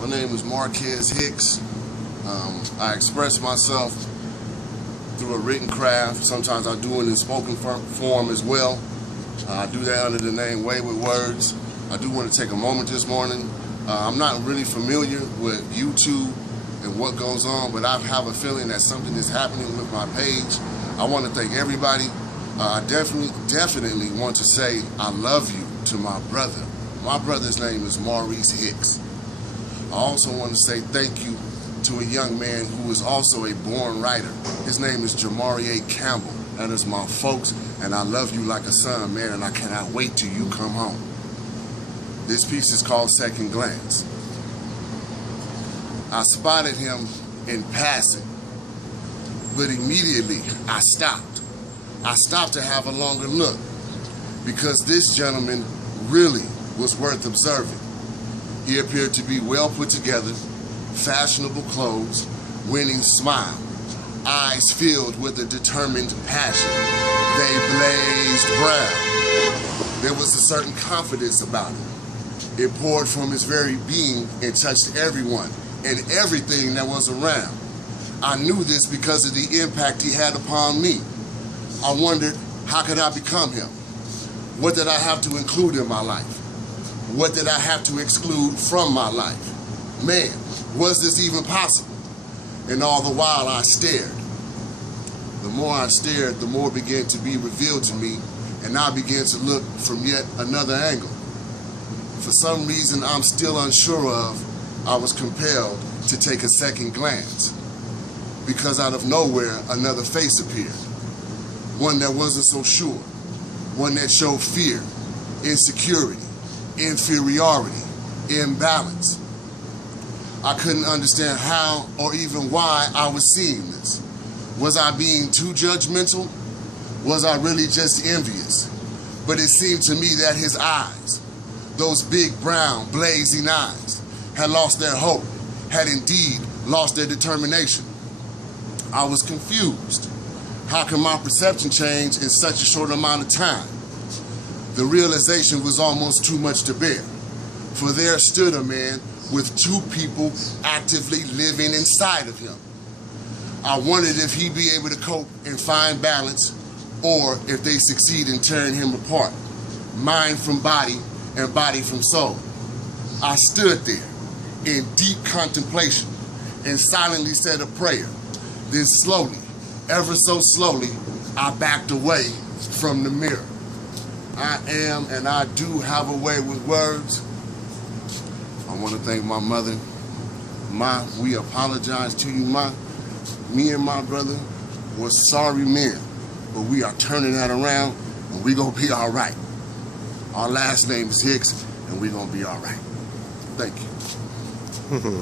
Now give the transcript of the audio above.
My name is Marquez Hicks. I express myself through a written craft. Sometimes I do it in spoken form as well. I do that under the name Wayward Words. I do want to take a moment this morning. I'm not really familiar with YouTube and what goes on, but I have a feeling that something is happening with my page. I want to thank everybody. I definitely want to say I love you to my brother. My brother's name is Maurice Hicks. I also want to say thank you to a young man who is also a born writer. His name is Jamarie Campbell. That is my folks, and I love you like a son, man, and I cannot wait till you come home. This piece is called Second Glance. I spotted him in passing, but immediately I stopped. I stopped to have a longer look because this gentleman really was worth observing. He appeared to be well put together, fashionable clothes, winning smile, eyes filled with a determined passion. They blazed brown. There was a certain confidence about him. It poured from his very being and touched everyone and everything that was around. I knew this because of the impact he had upon me. I wondered, how could I become him? What did I have to include in my life? What did I have to exclude from my life? Man, was this even possible? And all the while I stared. The more I stared, the more began to be revealed to me, and I began to look from yet another angle. For some reason I'm still unsure of, I was compelled to take a second glance, because out of nowhere another face appeared. One that wasn't so sure, one that showed fear, insecurity, inferiority, imbalance. I couldn't understand how or even why I was seeing this. Was I being too judgmental? Was I really just envious? But it seemed to me that his eyes, those big brown blazing eyes, had lost their hope, had indeed lost their determination. I was confused. How can my perception change in such a short amount of time? The realization was almost too much to bear, for there stood a man with two people actively living inside of him. I wondered if he'd be able to cope and find balance, or if they succeed in tearing him apart, mind from body and body from soul. I stood there in deep contemplation and silently said a prayer. Then slowly, ever so slowly, I backed away from the mirror. I am and I do have a way with words. I want to thank my mother. Ma, we apologize to you, Ma. Me and my brother were sorry men, but we are turning that around and we gonna be all right. Our last name is Hicks and we gonna be all right. Thank you.